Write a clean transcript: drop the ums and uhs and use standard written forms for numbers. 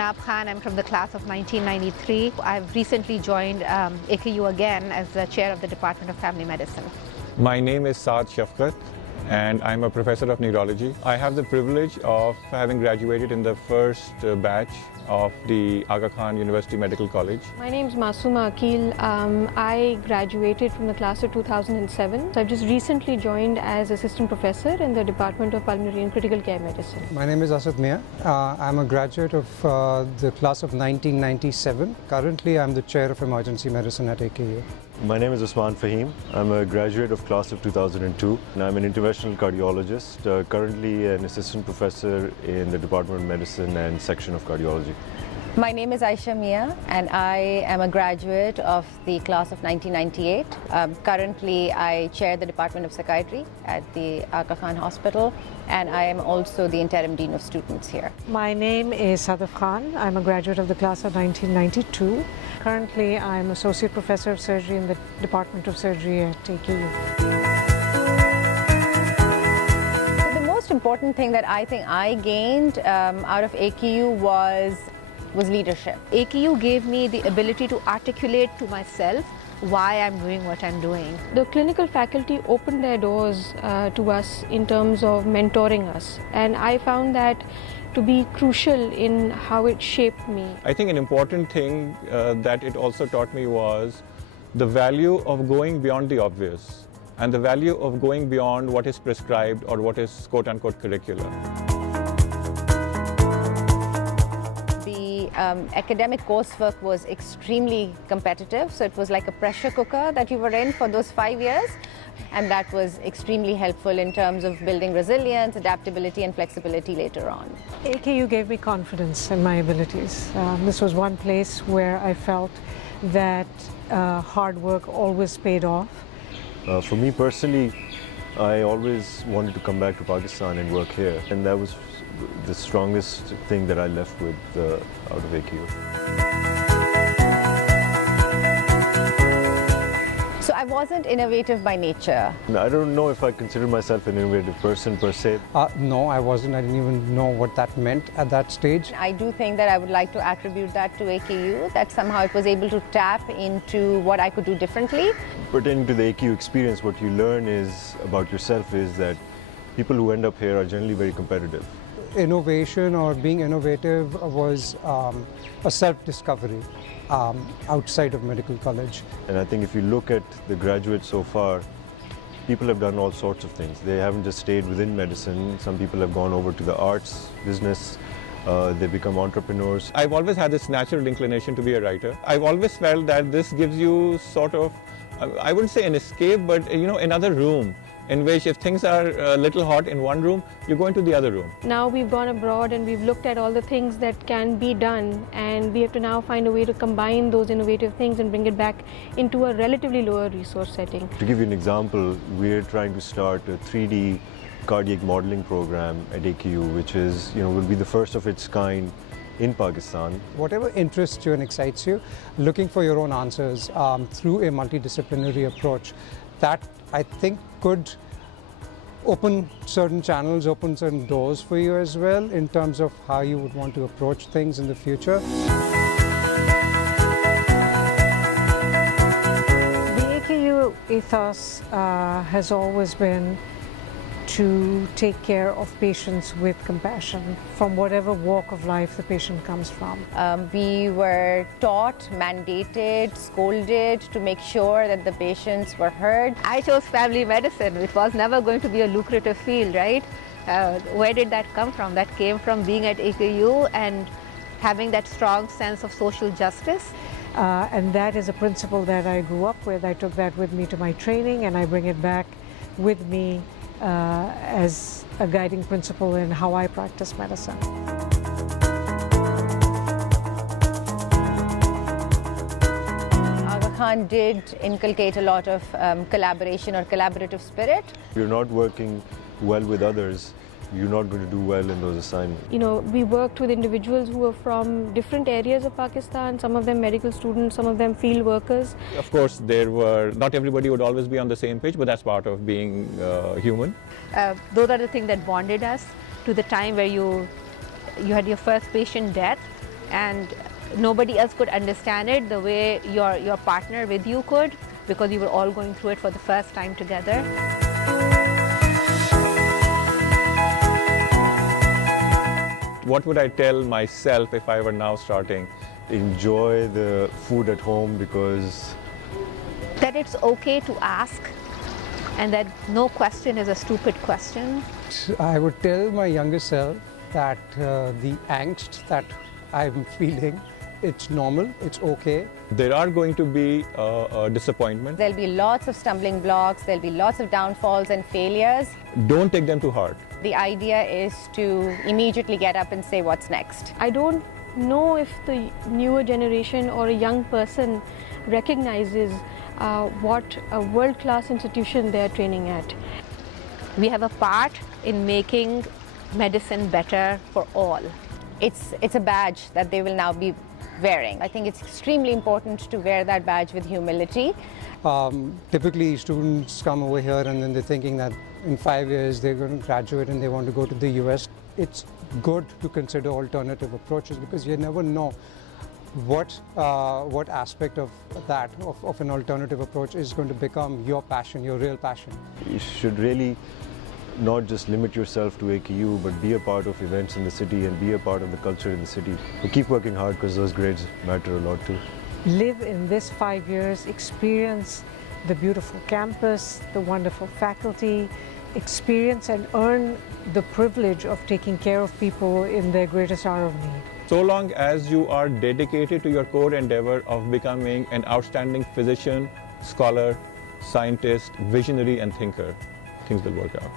Munab Khan. I'm from the class of 1993. I've recently joined AKU again as the chair of the Department of Family Medicine. My name is Saad Shafqat, and I'm a professor of neurology. I have the privilege of having graduated in the first batch of the Aga Khan University Medical College. My name is Masooma Akil. I graduated from the class of 2007. So I've just recently joined as assistant professor in the Department of Pulmonary and Critical Care Medicine. My name is Asad Mia. I'm a graduate of the class of 1997. Currently, I'm the chair of emergency medicine at AKU. My name is Usman Fahim. I'm a graduate of class of 2002 and I'm an interventional cardiologist, currently an assistant professor in the Department of Medicine and section of cardiology. My name is Aisha Mia and I am a graduate of the class of 1998. Currently I chair the Department of Psychiatry at the Aga Khan Hospital and I am also the interim dean of students here. My name is Saad Khan. I'm a graduate of the class of 1992. Currently I'm associate professor of surgery in the Department of Surgery at AKU. The most important thing that I think I gained out of AKU was leadership. AKU gave me the ability to articulate to myself why I'm doing what I'm doing. The clinical faculty opened their doors to us in terms of mentoring us, and I found that to be crucial in how it shaped me. I think an important thing that it also taught me was the value of going beyond the obvious and the value of going beyond what is prescribed or what is quote-unquote curricular. Academic coursework was extremely competitive, so it was like a pressure cooker that you were in for those 5 years, and that was extremely helpful in terms of building resilience, adaptability and flexibility later on. AKU gave me confidence in my abilities. This was one place where I felt that hard work always paid off. For me personally, I always wanted to come back to Pakistan and work here, and that was the strongest thing that I left with out of AKU. So I wasn't innovative by nature. I don't know if I consider myself an innovative person per se. No, I wasn't. I didn't even know what that meant at that stage. I do think that I would like to attribute that to AKU, that somehow it was able to tap into what I could do differently. Pertaining to the AKU experience, what you learn is about yourself is that people who end up here are generally very competitive. Innovation or being innovative was a self-discovery outside of medical college. And I think if you look at the graduates so far, people have done all sorts of things. They haven't just stayed within medicine. Some people have gone over to the arts, business. They become entrepreneurs. I've always had this natural inclination to be a writer. I've always felt that this gives you sort of, I wouldn't say an escape, but another room in which if things are a little hot in one room, you go into the other room. Now we've gone abroad and we've looked at all the things that can be done, and we have to now find a way to combine those innovative things and bring it back into a relatively lower resource setting. To give you an example, we're trying to start a 3D cardiac modeling program at AKU, which is, will be the first of its kind in Pakistan. Whatever interests you and excites you, looking for your own answers through a multidisciplinary approach, that I think could open certain channels, open certain doors for you as well in terms of how you would want to approach things in the future. The AKU ethos has always been to take care of patients with compassion from whatever walk of life the patient comes from. We were taught, mandated, scolded to make sure that the patients were heard. I chose family medicine. It was never going to be a lucrative field, right? Where did that come from? That came from being at AKU and having that strong sense of social justice. And that is a principle that I grew up with. I took that with me to my training and I bring it back with me as a guiding principle in how I practice medicine. Aga Khan did inculcate a lot of collaboration or collaborative spirit. If you're not working well with others, you're not going to do well in those assignments. We worked with individuals who were from different areas of Pakistan, some of them medical students, some of them field workers. Of course, not everybody would always be on the same page, but that's part of being human. Those are the things that bonded us to the time where you had your first patient death, and nobody else could understand it the way your partner with you could, because you were all going through it for the first time together. What would I tell myself if I were now starting? Enjoy the food at home, because That it's okay to ask, and that no question is a stupid question. I would tell my younger self that the angst that I'm feeling, it's normal, it's okay. There are going to be disappointments. There'll be lots of stumbling blocks, there'll be lots of downfalls and failures. Don't take them too hard. The idea is to immediately get up and say what's next. I don't know if the newer generation or a young person recognizes what a world-class institution they're training at. We have a part in making medicine better for all. It's a badge that they will now be wearing. I think it's extremely important to wear that badge with humility. Typically, students come over here and then they're thinking that in 5 years they're going to graduate and they want to go to the US. It's good to consider alternative approaches, because you never know what aspect of that, of an alternative approach is going to become your passion, your real passion. you should really not just limit yourself to AKU, but be a part of events in the city and be a part of the culture in the city. But keep working hard, because those grades matter a lot too. Live in this 5 years, experience the beautiful campus, the wonderful faculty, experience and earn the privilege of taking care of people in their greatest hour of need. So long as you are dedicated to your core endeavor of becoming an outstanding physician, scholar, scientist, visionary and thinker, things will work out.